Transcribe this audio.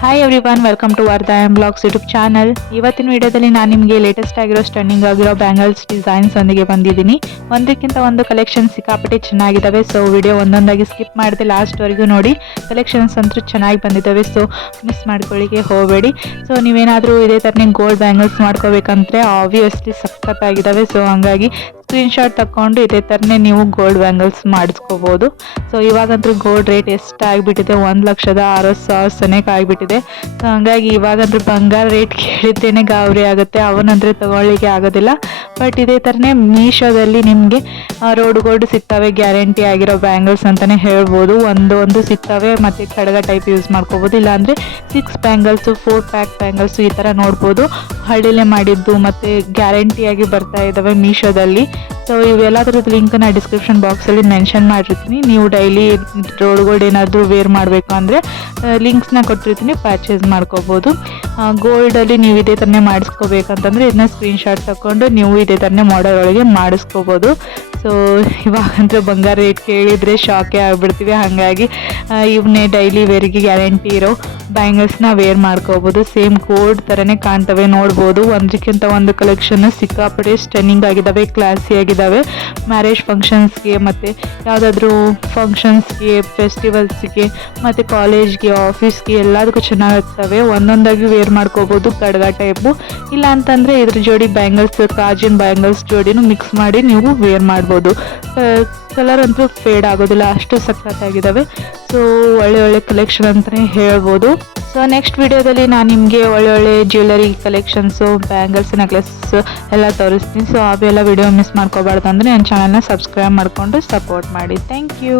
Hi everyone, welcome to Vardha M blogs YouTube channel. ಇವತ್ತಿನ ವಿಡಿಯೋದಲ್ಲಿ ನಾನು ನಿಮಗೆ ಲೇಟೆಸ್ಟ್ ಆಗಿರೋ ಸ್ಟನ್ನಿಂಗ್ ಆಗಿರೋ ಬ್ಯಾಂಗಲ್ಸ್ ಡಿಸೈನ್ಸ್ ಒಂದಿಗೆ ಬಂದಿದ್ದೀನಿ. ಒಂದಕ್ಕಿಂತ ಒಂದು ಕಲೆಕ್ಷನ್ ಸಿಕ್ಕಾಪಟ್ಟೆ ಚೆನ್ನಾಗಿದ್ದಾವೆ. ಸೊ ವಿಡಿಯೋ ಒಂದೊಂದಾಗಿ ಸ್ಕಿಪ್ ಮಾಡಿದೆ ಲಾಸ್ಟ್ವರೆಗೂ ನೋಡಿ. ಕಲೆಕ್ಷನ್ಸ್ ಅಂತೂ ಚೆನ್ನಾಗಿ ಬಂದಿದ್ದಾವೆ, ಸೊ ಮಿಸ್ ಮಾಡ್ಕೊಳ್ಳಿಕ್ಕೆ ಹೋಗಬೇಡಿ. ಸೊ ನೀವೇನಾದರೂ ಇದೇ ಥರನೇ ಗೋಲ್ಡ್ ಬ್ಯಾಂಗಲ್ಸ್ ಮಾಡ್ಕೋಬೇಕಂದ್ರೆ ಆಬ್ವಿಯಸ್ಲಿ ಸಖತ್ತಾಗಿದ್ದಾವೆ. ಸೊ ಹಾಗಾಗಿ ಸ್ಕ್ರೀನ್ಶಾಟ್ ತಗೊಂಡು ಇದೇ ಥರನೇ ನೀವು ಗೋಲ್ಡ್ ಬ್ಯಾಂಗಲ್ಸ್ ಮಾಡಿಸ್ಕೋಬೋದು. ಸೊ ಇವಾಗಂತೂ ಗೋಲ್ಡ್ ರೇಟ್ ಎಷ್ಟಾಗಿಬಿಟ್ಟಿದೆ, 1,60,000 ಸನೇಕ ಆಗಿಬಿಟ್ಟಿದೆ. ಸೊ ಹಾಗಾಗಿ ಇವಾಗಂತೂ ಬಂಗಾರ ರೇಟ್ ಕೇಳಿದ್ದೇನೆ ಗಾಬರಿ ಆಗುತ್ತೆ, ಅವನಂದ್ರೆ ತಗೊಳ್ಳಿಕ್ಕೆ ಆಗೋದಿಲ್ಲ. ಬಟ್ ಇದೇ ಥರನೇ ಮೀಶೋದಲ್ಲಿ ನಿಮಗೆ ರೋಡ್ ಗೋಲ್ಡ್ ಸಿಗ್ತವೆ, ಗ್ಯಾರಂಟಿ ಆಗಿರೋ ಬ್ಯಾಂಗಲ್ಸ್ ಅಂತಲೇ ಹೇಳ್ಬೋದು. ಒಂದು ಸಿಗ್ತವೆ ಮತ್ತು ಕಡಗ ಟೈಪ್ ಯೂಸ್ ಮಾಡ್ಕೋಬೋದು. ಇಲ್ಲಾಂದರೆ 6 ಬ್ಯಾಂಗಲ್ಸು 4 ಪ್ಯಾಕ್ ಬ್ಯಾಂಗಲ್ಸು ಈ ಥರ ನೋಡ್ಬೋದು. ಹಳ್ಳಿಲೇ ಮಾಡಿದ್ದು ಮತ್ತು ಗ್ಯಾರಂಟಿಯಾಗಿ ಬರ್ತಾ ಇದ್ದಾವೆ ಮೀಶೋದಲ್ಲಿ. ಸೊ ಇವೆಲ್ಲದ್ರದ್ದು ಲಿಂಕನ್ನು ಡಿಸ್ಕ್ರಿಪ್ಷನ್ ಬಾಕ್ಸಲ್ಲಿ ಮೆನ್ಷನ್ ಮಾಡಿರ್ತೀನಿ. ನೀವು ಡೈಲಿ ರೋಡ್ ಗೋಲ್ಡ್ ಏನಾದರೂ ವೇರ್ ಮಾಡಬೇಕು ಅಂದರೆ ಲಿಂಕ್ಸ್ನ ಕೊಟ್ಟಿರ್ತೀನಿ, ಪರ್ಚೇಸ್ ಮಾಡ್ಕೋಬೋದು. ಗೋಲ್ಡಲ್ಲಿ ನೀವು ಇದೇ ಥರನೇ ಮಾಡಿಸ್ಕೋಬೇಕಂತಂದರೆ ಇದನ್ನ ಸ್ಕ್ರೀನ್ಶಾಟ್ ತಗೊಂಡು ನೀವು ಇದೇ ಥರನೇ ಮಾಡೆಲ್ ಒಳಗೆ ಮಾಡಿಸ್ಕೋಬೋದು. ಸೊ ಇವಾಗಂತೂ ಬಂಗಾರ ರೇಟ್ ಕೇಳಿದರೆ ಶಾಕೇ ಆಗಿಬಿಡ್ತೀವಿ. ಹಾಗಾಗಿ ಇವನ್ನೇ ಡೈಲಿ ವೇರಿಗೆ ಗ್ಯಾರಂಟಿ ಇರೋ ಬ್ಯಾಂಗಲ್ಸ್ನ ವೇರ್ ಮಾಡ್ಕೋಬೋದು. ಸೇಮ್ ಗೋಲ್ಡ್ ಥರನೇ ಕಾಣ್ತವೆ, ನೋಡ್ಬೋದು. ಒಂದಕ್ಕಿಂತ ಒಂದು ಕಲೆಕ್ಷನ್ ಸಿಕ್ಕಾಪಟ್ಟೆ ಸ್ಟನ್ನಿಂಗ್ ಆಗಿದ್ದಾವೆ, ಕ್ಲಾಸಿ ಆಗಿದ್ದಾವೆ. ಮ್ಯಾರೇಜ್ ಫಂಕ್ಷನ್ಸ್ಗೆ ಮತ್ತು ಯಾವುದಾದ್ರೂ ಫಂಕ್ಷನ್ಸ್ಗೆ, ಫೆಸ್ಟಿವಲ್ಸ್ಗೆ ಮತ್ತು ಕಾಲೇಜ್ಗೆ, ಆಫೀಸ್ಗೆ ಎಲ್ಲದಕ್ಕೂ ಚೆನ್ನಾಗಿರ್ತವೆ. ಒಂದೊಂದಾಗಿ ವೇರ್ ಮಾಡ್ಕೋಬೋದು ಕಡ್ಗ ಟೈಪು. ಇಲ್ಲ ಅಂತಂದರೆ ಇದ್ರ ಜೋಡಿ ಬ್ಯಾಂಗಲ್ಸ್, ಕಾಜಿನ್ ಬ್ಯಾಂಗಲ್ಸ್ ಜೋಡಿನೂ ಮಿಕ್ಸ್ ಮಾಡಿ ನೀವು ವೇರ್ ಮಾಡ್ಬೋದು. ಕಲರ್ ಅಂತೂ ಫೇಡ್ ಆಗೋದಿಲ್ಲ, ಅಷ್ಟು ಸಖತ್ತಾಗಿದ್ದಾವೆ. ಸೊ ಒಳ್ಳೆ ಕಲೆಕ್ಷನ್ ಅಂತಲೇ ಹೇಳ್ಬೋದು. ಸೊ ನೆಕ್ಸ್ಟ್ ವಿಡಿಯೋದಲ್ಲಿ ನಾನು ನಿಮಗೆ ಒಳ್ಳೊಳ್ಳೆ ಜ್ಯುವೆಲರಿ ಕಲೆಕ್ಷನ್ಸು, ಬ್ಯಾಂಗಲ್ಸ್, ನೆಕ್ಲೆಸ್ ಎಲ್ಲ ತೋರಿಸ್ತೀನಿ. ಸೊ ಅವೆಲ್ಲ ವಿಡಿಯೋ ಮಿಸ್ ಮಾಡ್ಕೋಬಾರ್ದು ಅಂದರೆ ನನ್ನ ಚಾನಲ್ನ ಸಬ್ಸ್ಕ್ರೈಬ್ ಮಾಡಿಕೊಂಡು ಸಪೋರ್ಟ್ ಮಾಡಿ. Thank you.